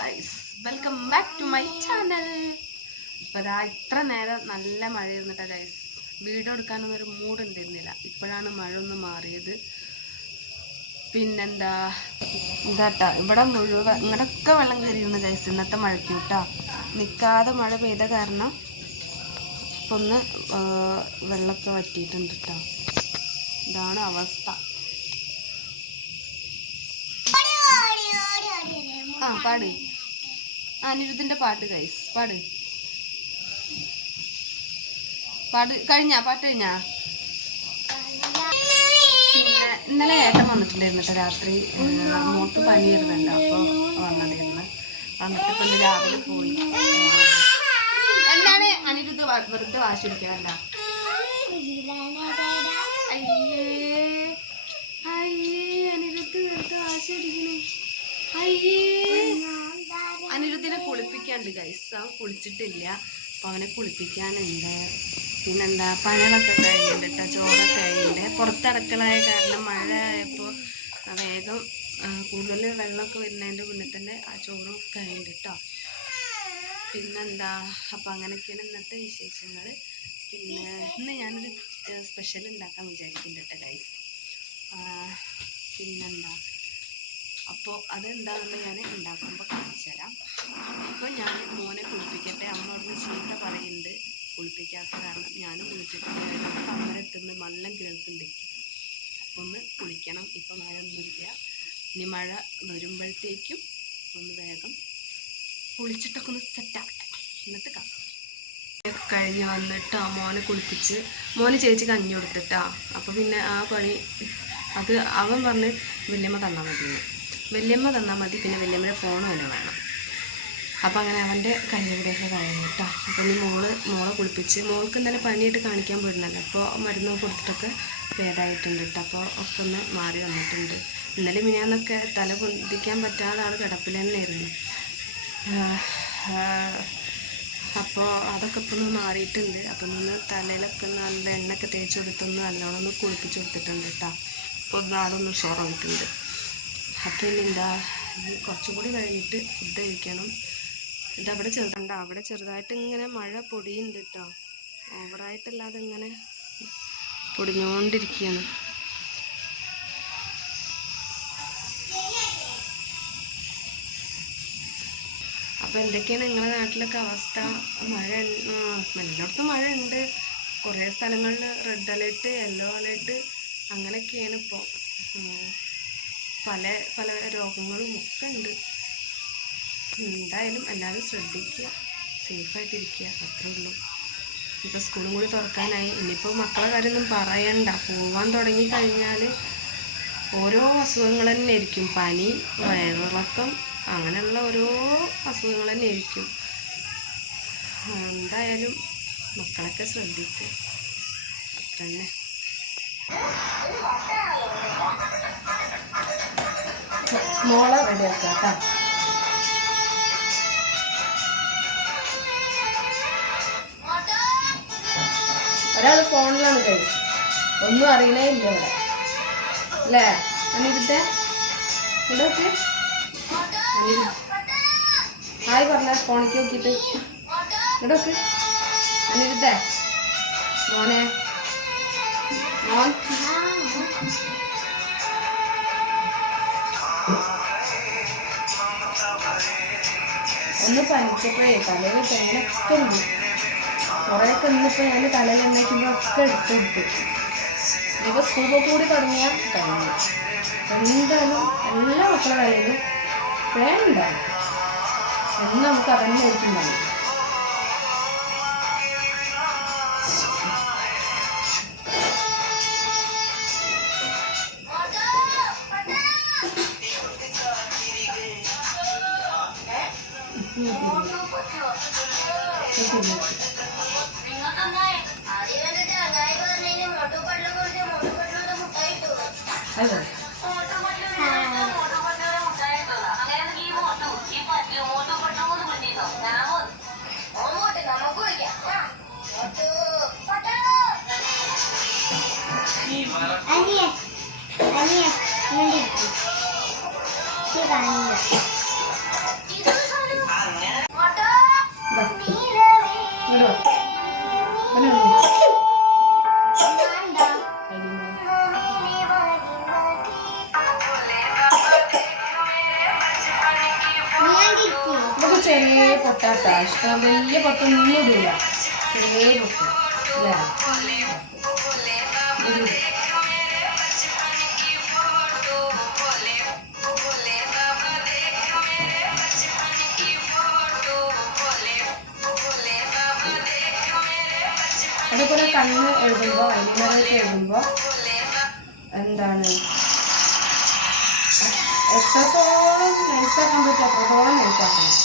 Guys welcome back to my channel ഇപ്പോൾ ഇതാ ഇത്ര നേരം നല്ല മഴ ഇരുന്നിട്ടാ ഗൈസ് വീഡിയോ എടുക്കാനൊന്നും ഒരു മൂഡ് ഉണ്ടായിരുന്നില്ല. ഇപ്പോഴാണ് മഴ ഒന്ന് മാറിയത്. പിന്നെന്താ? ഇതാട്ടാ ഇവിടെ മുഴുവൻ ഇങ്ങടൊക്കെ വെള്ളം കയറിയിരുന്നു ഗൈസ് ഇന്നത്തെ മഴയ്ക്ക് കേട്ടോ നിൽക്കാതെ മഴ പെയ്ത കാരണം ഇപ്പം ഒന്ന് വെള്ളമൊക്കെ വറ്റിയിട്ടുണ്ട് കേട്ടോ ഇതാണ് അവസ്ഥ. ആ പാട്. അനിരുദ്ധിന്റെ പാട്ട് ഗൈസ് പാട്. പാട്. കഴിഞ്ഞാ? പാട്ട് കഴിഞ്ഞാ? ഇന്നലെ ഏട്ടൻ വന്നിട്ടുണ്ടായിരുന്നു രാത്രി. മോട്ട് പനിയിരുന്നുണ്ട് അപ്പോൾ വന്നതായിരുന്നു വന്നിട്ട് രാവിലെ പോയി. എന്താണ് അനിരുദ്ധ വെറുതെ വാശി കുളിപ്പിക്കാണ്ട് ഗൈസ് അവൻ കുളിച്ചിട്ടില്ല. അപ്പം അവനെ കുളിപ്പിക്കാനുണ്ട്. പിന്നെന്താ പഴങ്ങളൊക്കെ കഴിയുന്നുണ്ട് കേട്ടോ ചോറൊക്കെ കഴിഞ്ഞിട്ട് പുറത്തടക്കളായ കാരണം മഴ ആയപ്പോൾ വേഗം കൂടുതൽ വെള്ളമൊക്കെ വരുന്നതിന്റെ മുന്നേ തന്നെ ആ ചോറും കഴിഞ്ഞിട്ട് കേട്ടോ പിന്നെന്താ അപ്പം അങ്ങനെയൊക്കെയാണ് ഇന്നത്തെ വിശേഷങ്ങൾ. പിന്നെ ഇന്ന് ഞാനൊരു സ്പെഷ്യൽ ഉണ്ടാക്കാൻ വിചാരിക്കുന്നുണ്ട് കേട്ടോ ഗൈസ് പിന്നെന്താ അപ്പോൾ അതെന്താണെന്ന് ഞാൻ ഉണ്ടാക്കുമ്പോൾ കാണിച്ചു തരാം. ഇപ്പോൾ ഞാൻ മോനെ കുളിപ്പിക്കട്ടെ? അമ്മ അവിടുന്ന് ചീത്ത പറയുന്നുണ്ട് കുളിപ്പിക്കാത്ത കാരണം ഞാനും കുളിച്ചിട്ടുണ്ട് അമ്മരെത്തുന്ന മല്ലം കേൾക്കുന്നുണ്ട് അപ്പോൾ ഒന്ന് കുളിക്കണം. ഇപ്പോൾ മഴ ഒന്നുമില്ല ഇനി മഴ വരുമ്പോഴത്തേക്കും ഒന്ന് വേഗം കുളിച്ചിട്ടൊക്കെ ഒന്ന് സെറ്റാക്കട്ടെ എന്നിട്ട് കാണാം. കഴിഞ്ഞ് വന്നിട്ട് ആ മോനെ കുളിപ്പിച്ച് മോന് ചേച്ചി കഞ്ഞി കൊടുത്തിട്ടാ. അപ്പോൾ പിന്നെ ആ പണി അത് അവൻ പറഞ്ഞ് വല്യമ്മ തന്നാൽ മതി എന്ന് വല്യമ്മ തന്നാൽ മതി പിന്നെ വല്യമ്മയുടെ ഫോൺ തന്നെ വേണം. അപ്പം അങ്ങനെ അവന്റെ കല്ലിവിടെയൊക്കെ കഴിഞ്ഞു കേട്ടോ. അപ്പം ഇനി മോൾ മോളെ കുളിപ്പിച്ച് മോൾക്ക് എന്തായാലും പനിയായിട്ട് കാണിക്കാൻ പോയിരുന്നല്ലോ. അപ്പോൾ മരുന്ന് കൊടുത്തിട്ടൊക്കെ ഭേദമായിട്ടുണ്ട് കേട്ടോ. അപ്പോൾ ഒക്കെ ഒന്ന് മാറി വന്നിട്ടുണ്ട്. ഇന്നലെ മിനിയാന്നൊക്കെ തല പൊന്തിക്കാൻ പറ്റാതെ ആൾ കിടപ്പിൽ തന്നെയായിരുന്നു അപ്പോൾ അതൊക്കെ ഇപ്പം ഒന്ന് മാറിയിട്ടുണ്ട്. അപ്പം ഒന്ന് തലയിലൊക്കെ നല്ല എണ്ണയൊക്കെ തേച്ച് കൊടുത്തൊന്ന് നല്ലോണം ഒന്ന് കുളിപ്പിച്ച് കൊടുത്തിട്ടുണ്ട് കേട്ടോ. അപ്പോൾ ഒന്ന് ആളൊന്ന് ഉഷാറായിട്ടുണ്ട്. അപ്പം ഇനി എന്താ ഇനി കുറച്ചും കൂടി കഴിഞ്ഞിട്ട് ഫുഡ് കഴിക്കണം. ഇതവിടെ ചെറുതുണ്ട് അവിടെ ചെറുതായിട്ട് ഇങ്ങനെ മഴ പൊടിയുണ്ട് കേട്ടോ ഓവറായിട്ടല്ലാതെ ഇങ്ങനെ പൊടിഞ്ഞുകൊണ്ടിരിക്കുകയാണ് അപ്പോൾ എന്തൊക്കെയാണ് നിങ്ങളുടെ നാട്ടിലൊക്കെ അവസ്ഥ? മഴ എല്ലായിടത്തും മഴ ഉണ്ട് കുറേ സ്ഥലങ്ങളിൽ റെഡ് അലേർട്ട് യെല്ലോ അലേർട്ട് അങ്ങനെയൊക്കെയാണ് ഇപ്പോൾ പല പല രോഗങ്ങളും ഒക്കെ ഉണ്ട്. എന്തായാലും എല്ലാവരും ശ്രദ്ധിക്കുക. സേഫായിട്ടിരിക്കുക അത്രേ ഉള്ളൂ. ഇപ്പോൾ സ്കൂളും കൂടി തുറക്കാനായി. ഇനിയിപ്പോൾ മക്കളെ കാര്യമൊന്നും പറയണ്ട. പോവാൻ തുടങ്ങി കഴിഞ്ഞാൽ ഓരോ അസുഖങ്ങൾ തന്നെ ആയിരിക്കും. പനി വയറിളക്കം അങ്ങനെയുള്ള ഓരോ അസുഖങ്ങൾ തന്നെ ആയിരിക്കും. എന്തായാലും മക്കളൊക്കെ ശ്രദ്ധിക്കുക. അത്ര തന്നെ മോളെ റെഡിയാക്കാം കേട്ടോ ഒരാൾ ഫോണിലാണ് കഴിച്ച് ഒന്നും അറിയണേ ഇല്ല ഇവിടെ. അല്ലേ? അനിരുദ്ധ? ഇതൊക്കെ ഹായ് പറഞ്ഞ ഫോണിക്ക് നോക്കിയിട്ട്. ഇടയ്ക്ക് അനിരുദ്ധ? മോനെ? മോൻ? ഒന്ന് പനിച്ചപ്പോഴേ തലയിൽ തേനൊക്കെ ഉണ്ട് കുറേയൊക്കെ ഇന്നിപ്പോൾ ഞാൻ തലയിൽ എണ്ണയ്ക്കുമ്പോൾ ഒക്കെ എടുത്ത് കൊടുത്തു ഇനിയിപ്പോൾ സ്കൂൾ പോക്ക് കൂടി തുടങ്ങിയാൽ കഴിഞ്ഞു. എന്തായാലും എല്ലാ മക്കളുടെ തലയിലും പേനുണ്ടാവും എന്ന് നമുക്ക് അതന്നെ ആയിരിക്കുന്നുണ്ടാവും അനിയെ അനിയെ ഇങ്ങോട്ട് ഇരിക്ക്. അതേപോലെ കണ്ണ് എഴുതുമ്പോൾ ഐലിനറൊക്കെ എഴുതുമ്പോൾ എന്താണ്? എത്രത്തോളം നൈസാക്കാൻ പറ്റും അത്രത്തോളം നൈസാക്കണം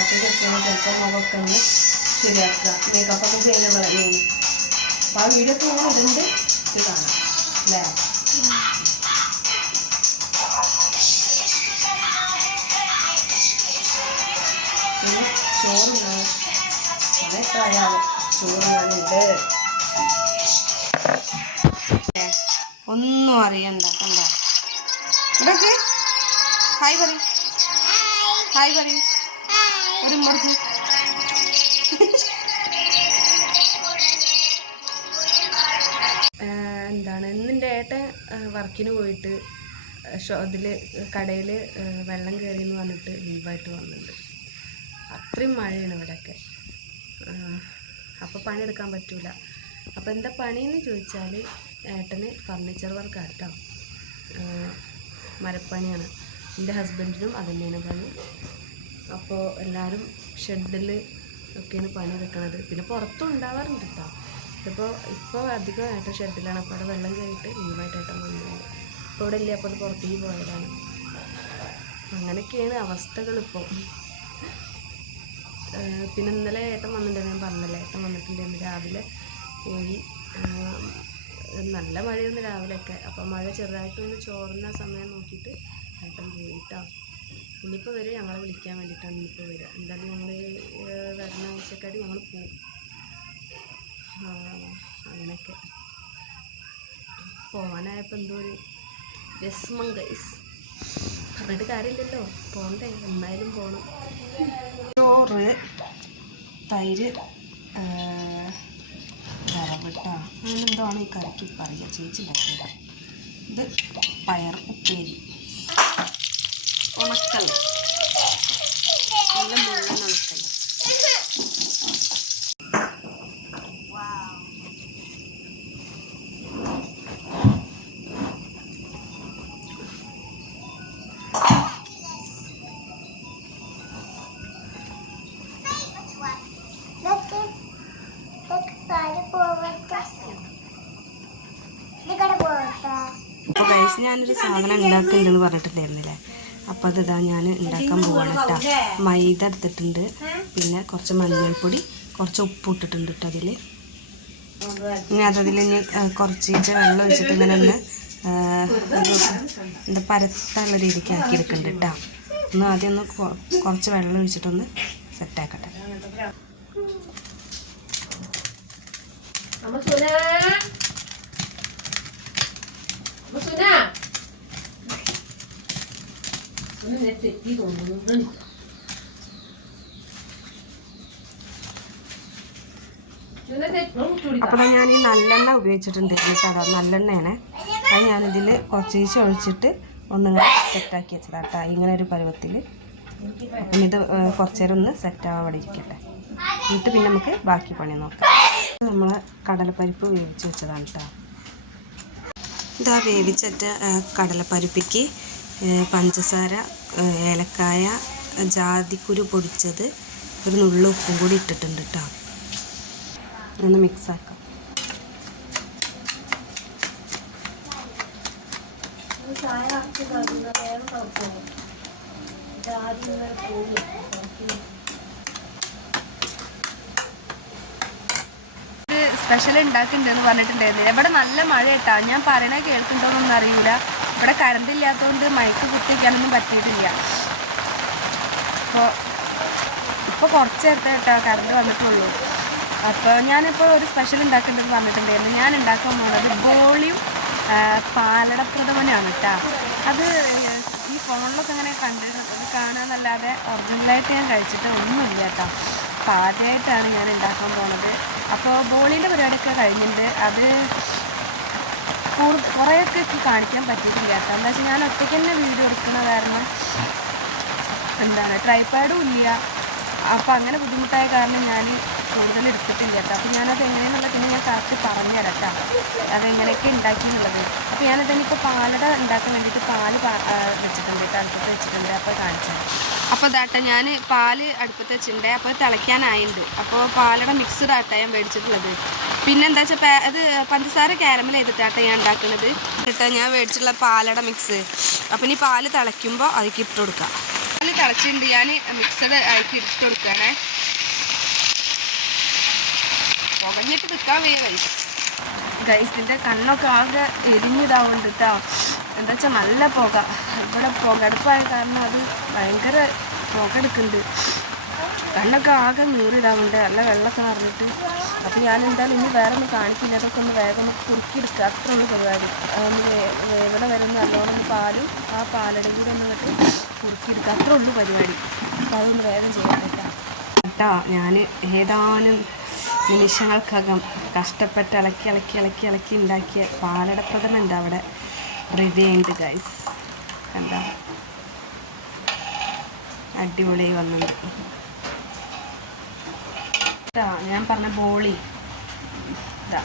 എത്തിയാണ് ചിലപ്പോൾ മുഖമൊക്കെ ഒന്ന് ശരിയാക്കുക. മേക്കപ്പ് ഒക്കെ ചെയ്യുന്ന പറയുന്നു അപ്പോൾ ആ വീഡിയോ ഒക്കെ ഞാൻ ഇടുന്നുണ്ട് ഇത് കാണാം. അല്ലേ? പിന്നെ ചോറുണ്ടാവും ആയാലും ചോറുണ്ടാകുന്നുണ്ട് ഒന്നും അറിയണ്ട കണ്ട. ഇവിടൊക്കെ? ഹായ് പറയും ഹായ് പറയും ഒരു എന്താണ് ഇന്നിന്റെ ഏട്ടൻ വർക്കിന് പോയിട്ട് ഷോ ഇതിൽ കടയിൽ വെള്ളം കയറി എന്ന് പറഞ്ഞിട്ട് ലീവായിട്ട് വന്നിട്ടുണ്ട്. അത്രയും മഴയാണ് ഇവിടെയൊക്കെ. അപ്പോൾ പണിയെടുക്കാൻ പറ്റൂല. അപ്പോൾ എന്താ പണിയെന്ന് ചോദിച്ചാൽ ഏട്ടന് ഫർണിച്ചർ വർക്കാണ് കേട്ടോ മരപ്പണിയാണ്. എന്റെ ഹസ്ബൻഡിനും അത് തന്നെയാണ് പണി. അപ്പോൾ എല്ലാവരും ഷെഡിൽ ഒക്കെയാണ് പണി വെക്കണത് പിന്നെ പുറത്തും ഉണ്ടാവാറുണ്ട് കേട്ടോ ഇപ്പോൾ ഇപ്പോൾ അധികം ഷെഡിലാണ്. അപ്പോൾ അവിടെ വെള്ളം കയറിയിട്ട് ലീവായിട്ട് ഏട്ടൻ ഇപ്പോൾ ഇവിടെ ഇല്ലേ. അപ്പോൾ അത് പുറത്തേക്ക് പോയതാണ്. അങ്ങനെയൊക്കെയാണ് അവസ്ഥകളിപ്പോൾ പിന്നെ ഇന്നലെ ഏട്ടൻ വന്നിട്ടുണ്ട് ഞാൻ പറഞ്ഞല്ലേ? ഏട്ടൻ വന്നിട്ടുണ്ടായിരുന്നു രാവിലെ പോയി. നല്ല മഴയൊന്നും രാവിലെയൊക്കെ. അപ്പോൾ മഴ ചെറുതായിട്ടൊന്ന് ചോർന്ന സമയം നോക്കിയിട്ട് ഏട്ടൻ പോയിട്ടോ ഇനിയിപ്പോൾ വരെ ഞങ്ങളെ വിളിക്കാൻ വേണ്ടിയിട്ടാണ് ഇനിയിപ്പോൾ വരിക. എന്തായാലും ഞങ്ങൾ വരുന്ന ആഴ്ചക്കാർ ഞങ്ങൾ പോകും അങ്ങനെയൊക്കെ. പോവാനായപ്പോൾ എന്തോ ഒരു രസമം ഗൈസ് പറഞ്ഞിട്ട് കാര്യമില്ലല്ലോ. പോകണ്ടേ എന്തായാലും പോകണം ചോറ് തൈര് വറവിട്ട അങ്ങനെ എന്തോ ആണ് ഈ കറിക്ക് പറയുക ചേച്ചി ഇത് പയർ ഉപ്പേരി. ഉണക്കൽ നല്ല മുഴുവൻ പോവട്ടെ അപ്പോൾ ഗൈസ് ഞാനൊരു സാധനം ഉണ്ടാക്കുന്നുണ്ടെന്ന് പറഞ്ഞിട്ടില്ലായിരുന്നില്ലേ അപ്പോൾ അതിതാ ഞാൻ ഉണ്ടാക്കാൻ പോവാണ് കേട്ടോ മൈദ എടുത്തിട്ടുണ്ട്. പിന്നെ കുറച്ച് മഞ്ഞൾപ്പൊടി കുറച്ച് ഉപ്പ് ഇട്ടിട്ടുണ്ട് കേട്ടോ അതിൽ ഇനി അതതിൽ ഇനി കുറച്ച് വെള്ളം ഒഴിച്ചിട്ട് ഇങ്ങനെ ഒന്ന് എന്താ പരത്തുള്ള രീതിക്ക് ആക്കി എടുക്കുന്നുണ്ട് കേട്ടോ ഒന്ന് ആദ്യം ഒന്ന് കുറച്ച് വെള്ളം ഒഴിച്ചിട്ടൊന്ന് സെറ്റാക്കട്ടെ അമ്മ സുന. സുന. തോന്നുന്നു സുന തെറ്റി അപ്പോൾ ഞാൻ ഈ നല്ലെണ്ണ ഉപയോഗിച്ചിട്ടുണ്ട് കേട്ടോ നല്ലെണ്ണയാണ്. അത് ഞാനിതിൽ കുറച്ച് ഈശ ഒഴിച്ചിട്ട് ഒന്നിങ്ങനെ സെറ്റാക്കി വെച്ചത് കേട്ടോ ഇങ്ങനെ ഒരു പരുവത്തിൽ അപ്പം ഇത് കുറച്ച് നേരം ഒന്ന് സെറ്റാവാൻ അവിടെ ഇരിക്കട്ടെ. എന്നിട്ട് പിന്നെ നമുക്ക് ബാക്കി പണി നോക്കാം. നമ്മൾ കടലപ്പരിപ്പ് വേവിച്ച് വെച്ചതാണ് കേട്ടോ ഇതാ വേവിച്ചിട്ട് കടലപ്പരിപ്പിക്ക് പഞ്ചസാര ഏലക്കായ ജാതിക്കുരു പൊടിച്ചത് ഒരു നുള്ള ഉപ്പും കൂടി ഇട്ടിട്ടുണ്ട് കേട്ടോ ഒന്ന് മിക്സ് ആക്കാം. സ്പെഷ്യൽ ഉണ്ടാക്കിണ്ടെന്ന് പറഞ്ഞിട്ടുണ്ടായിരുന്നില്ല ഇവിടെ നല്ല മഴ കേട്ടാ ഞാൻ പറയണ കേൾക്കുന്നുണ്ടോന്നൊന്നും അറിയില്ല ഇവിടെ കറണ്ട് ഇല്ലാത്തതുകൊണ്ട് മയക്ക് കുത്തിക്കാനൊന്നും പറ്റിയിട്ടില്ല. അപ്പോൾ ഇപ്പോൾ കുറച്ച് നേരത്തെ കേട്ടോ കറണ്ട് വന്നിട്ടുള്ളൂ. അപ്പോൾ ഞാനിപ്പോൾ ഒരു സ്പെഷ്യൽ ഉണ്ടാക്കേണ്ടത് പറഞ്ഞിട്ടുണ്ടായിരുന്നു ഞാൻ ഉണ്ടാക്കാൻ പോകുന്നത് ബോളിയും പാലട പാലടപ്രഥമനാണ് കേട്ടോ. അത് ഈ ഫോണിലൊക്കെ അങ്ങനെ കണ്ട് അത് കാണാനല്ലാതെ ഒറിജിനലായിട്ട് ഞാൻ കഴിച്ചിട്ട് ഒന്നുമില്ല കേട്ടോ. അപ്പോൾ ആദ്യമായിട്ടാണ് ഞാൻ ഉണ്ടാക്കാൻ പോണത് അപ്പോൾ ബോളിന്റെ പരിപാടിയൊക്കെ കഴിഞ്ഞിട്ടുണ്ട്. അത് കൂടുതൽ കുറേയൊക്കെ എനിക്ക് കാണിക്കാൻ പറ്റിയിട്ടില്ല കേട്ടോ. എന്താ വെച്ചാൽ ഞാൻ ഒറ്റയ്ക്ക് തന്നെ വീഡിയോ എടുക്കുന്ന കാരണം എന്താണ് ട്രൈപാഡും ഇല്ല. അപ്പം അങ്ങനെ ബുദ്ധിമുട്ടായ കാരണം ഞാൻ കൂടുതൽ എടുത്തിട്ടില്ല കേട്ടോ. അപ്പോൾ ഞാനത് എങ്ങനെയെന്നുള്ളത് പിന്നെ ഞാൻ കറക്റ്റ് പറഞ്ഞുതരാം കേട്ടോ. അതെങ്ങനെയൊക്കെ ഉണ്ടാക്കി എന്നുള്ളത് അപ്പോൾ ഇപ്പോൾ പാലട ഉണ്ടാക്കാൻ വേണ്ടിയിട്ട് പാൽ വെച്ചിട്ടുണ്ട് കേട്ടോ. വെച്ചിട്ടുണ്ട്. അപ്പോൾ കാണിച്ചു അപ്പോൾ ഇതാട്ടെ ഞാൻ പാൽ അടുപ്പത്ത് വെച്ചിട്ടുണ്ട്. അപ്പോൾ തിളയ്ക്കാനായിട്ടുണ്ട് അപ്പോൾ പാലട മിക്സ്ഡ് ആട്ടെ ഞാൻ മേടിച്ചിട്ടുള്ളത് പിന്നെ എന്താ വെച്ചാൽ അത് പഞ്ചസാര കാരമൽ ചെയ്തിട്ടാട്ടെ ഞാൻ ഉണ്ടാക്കുന്നത് ഇട്ടാ ഞാൻ മേടിച്ചിട്ടുള്ള പാലട മിക്സ് അപ്പോൾ ഇനി പാൽ തിളയ്ക്കുമ്പോൾ അതിലേക്ക് ഇട്ട് കൊടുക്കാം. പാൽ തിളച്ചിട്ടുണ്ട് ഞാൻ മിക്സഡ് ആയിട്ട് ഇട്ട് കൊടുക്കുകയാണേ പുകഞ്ഞിട്ട് നിൽക്കാൻ വൈസ് ഗൈസിന്റെ കണ്ണൊക്കെ ആകെ എരിഞ്ഞിതാവുണ്ട് കേട്ടോ എന്താ വെച്ചാൽ നല്ല പുക. ഇവിടെ പുകടുപ്പായ കാരണം അത് ഭയങ്കര പുക എടുക്കുന്നുണ്ട്. കണ്ണൊക്കെ ആകെ നീറിതാവുന്നുണ്ട് നല്ല വെള്ളമൊക്കെ നിറഞ്ഞിട്ട്. അപ്പോൾ ഞാൻ എന്തായാലും ഇനി വേറെ ഒന്നും കാണിക്കില്ല. അതൊക്കെ ഒന്ന് വേഗം ഒന്ന് കുറുക്കിയെടുക്കുക അത്ര ഒന്ന് പരിപാടി. ഇവിടെ വരുന്ന നല്ലോണം പാലും ആ പാലടയും കൂടി ഒന്ന് വെട്ടി കുറുക്കിയെടുക്കുക അത്ര ഒന്ന് പരിപാടി. അപ്പോൾ അതൊന്ന് വേഗം ചെയ്യാൻ പറ്റാം കേട്ടോ ഞാൻ ഏതാനും നിമിഷങ്ങൾക്കകം കഷ്ടപ്പെട്ട് ഇളക്കി ഇളക്കി ഇളക്കി ഇളക്കി ഉണ്ടാക്കിയ പാലടപ്രഥമ ഉണ്ട് അവിടെ? റെഡി ഉണ്ട് ഗൈസ് എന്താ അടിപൊളിയായി വന്നിട്ടുണ്ട്. ഞാൻ പറഞ്ഞ ബോളി. ഇതാ.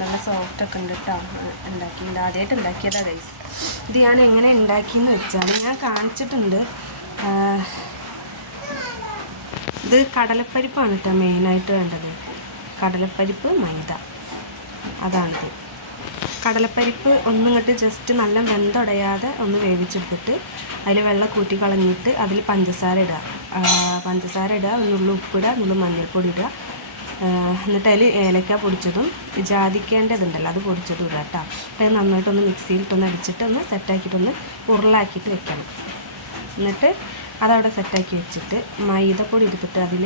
നല്ല സോഫ്റ്റ് ഒക്കെ ഉണ്ട് കേട്ടോ ഉണ്ടാക്കിയിട്ടുണ്ട്. ആദ്യമായിട്ട് ഉണ്ടാക്കിയതാ ഗൈസ് ഇത് ഞാൻ എങ്ങനെ ഉണ്ടാക്കിയെന്ന് വെച്ചാൽ ഞാൻ കാണിച്ചിട്ടുണ്ട്. ഇത് കടലപ്പരിപ്പാണ് കേട്ടോ മെയിനായിട്ട് വേണ്ടത്. കടലപ്പരിപ്പ് മൈദ. അതാണിത്. കടലപ്പരിപ്പ് ഒന്നിങ്ങോട്ട് ജസ്റ്റ് നല്ല വെന്തടയാതെ ഒന്ന് വേവിച്ചെടുത്തിട്ട് അതിൽ വെള്ളം കൂട്ടി കളഞ്ഞിട്ട് അതിൽ പഞ്ചസാര ഇടുക പഞ്ചസാര ഇടുക നുള്ളു ഉപ്പിടുക നുള്ളു മഞ്ഞൾപ്പൊടി ഇടുക എന്നിട്ട് അതിൽ ഏലക്ക പൊടിച്ചതും ജാതിക്കേണ്ടതുണ്ടല്ലോ അത് പൊടിച്ചതും ഇടുക കേട്ടോ അപ്പോൾ നന്നായിട്ടൊന്ന് മിക്സിയിലിട്ടൊന്ന് അടിച്ചിട്ട് ഒന്ന് സെറ്റാക്കിയിട്ടൊന്ന് ഉരുളാക്കിയിട്ട് വെക്കണം. എന്നിട്ട് അതവിടെ സെറ്റാക്കി വെച്ചിട്ട് മൈദപ്പൊടി എടുത്തിട്ട് അതിൽ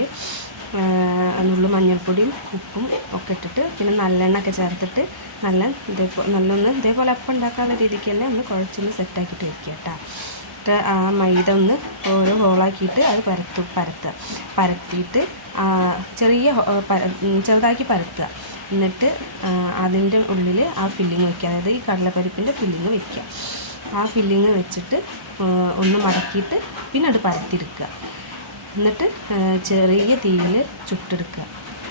നുള്ളു മഞ്ഞൾപ്പൊടിയും ഉപ്പും ഒക്കെ ഇട്ടിട്ട് പിന്നെ നല്ലെണ്ണ ഒക്കെ ചേർത്തിട്ട് നല്ല ഇതേപോലെ നല്ലൊന്ന് ഇതേപോലെ അപ്പം ഉണ്ടാക്കാത്ത രീതിക്ക് തന്നെ ഒന്ന് കുഴച്ചൊന്ന് സെറ്റാക്കിയിട്ട് വെക്കുക കേട്ടോ. എന്നിട്ട് ആ മൈദ ഒന്ന് ഓരോ ഹോളാക്കിയിട്ട് അത് പരത്തു പരത്തുക. പരത്തിയിട്ട് ചെറിയ ചെറുതാക്കി പരത്തുക. എന്നിട്ട് അതിന്റെ ഉള്ളിൽ ആ ഫില്ലിങ് വയ്ക്കുക അതായത് ഈ കടലപ്പരിപ്പിന്റെ ഫില്ലിങ് വയ്ക്കുക ആ ഫില്ലിങ് വെച്ചിട്ട് ഒന്ന് മടക്കിയിട്ട് പിന്നെ അത് പരത്തിയെടുക്കുക. എന്നിട്ട് ചെറിയ തീയിൽ ചുട്ടെടുക്കുക.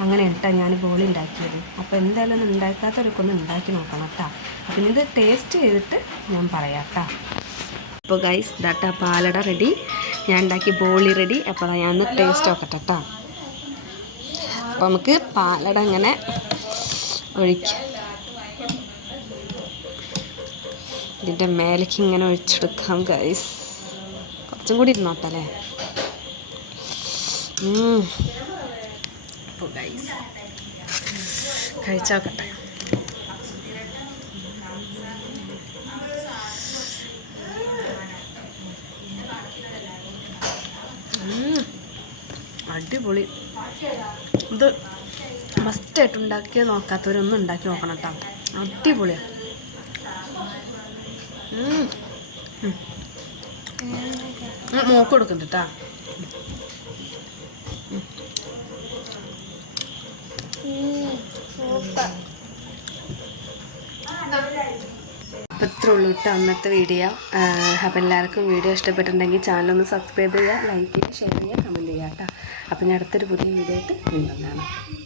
അങ്ങനെ ഇട്ടാ ഞാൻ ബോളി ഉണ്ടാക്കിയത്. അപ്പോൾ എന്തായാലും ഒന്ന് ഉണ്ടാക്കാത്തവരൊക്കെ ഒന്ന് ഉണ്ടാക്കി നോക്കണം കേട്ടോ അപ്പം ഇത് ടേസ്റ്റ് ചെയ്തിട്ട് ഞാൻ പറയാം കേട്ടോ അപ്പോൾ ഗൈസ് ഡാട്ട പാലട റെഡി ഞാൻ ഉണ്ടാക്കി ബോളി റെഡി അപ്പോൾ ഞാൻ ഒന്ന് ടേസ്റ്റ് നോക്കട്ടെ കേട്ടോ അപ്പോൾ നമുക്ക് പാലട ഇങ്ങനെ ഒഴിക്കാം. ഇതിന്റെ മേലേക്ക് ഇങ്ങനെ ഒഴിച്ചെടുക്കാം ഗൈസ് കുറച്ചും കൂടി ഇരുന്നോട്ടെ കഴിച്ചോക്കട്ടെ. അടിപൊളി. ഇത് മസ്റ്റായിട്ട് ഉണ്ടാക്കിയത് നോക്കാത്തവരൊന്നും ഉണ്ടാക്കി നോക്കണം കേട്ടോ. അടിപൊളിയാണ് മോക്ക് കൊടുക്കുന്നുണ്ട് കേട്ടാ അപ്പോൾ ഉള്ളൂ കേട്ടോ അന്നത്തെ വീഡിയോ അപ്പോൾ എല്ലാവർക്കും വീഡിയോ ഇഷ്ടപ്പെട്ടിട്ടുണ്ടെങ്കിൽ ചാനലൊന്ന് സബ്സ്ക്രൈബ് ചെയ്യുക ലൈക്ക് ചെയ്യുക ഷെയർ ചെയ്യുക കമന്റ് ചെയ്യുക കേട്ടോ അപ്പോൾ ഞാൻ അടുത്തൊരു പുതിയ വീഡിയോ ആയിട്ട് വീണ്ടും കാണാം.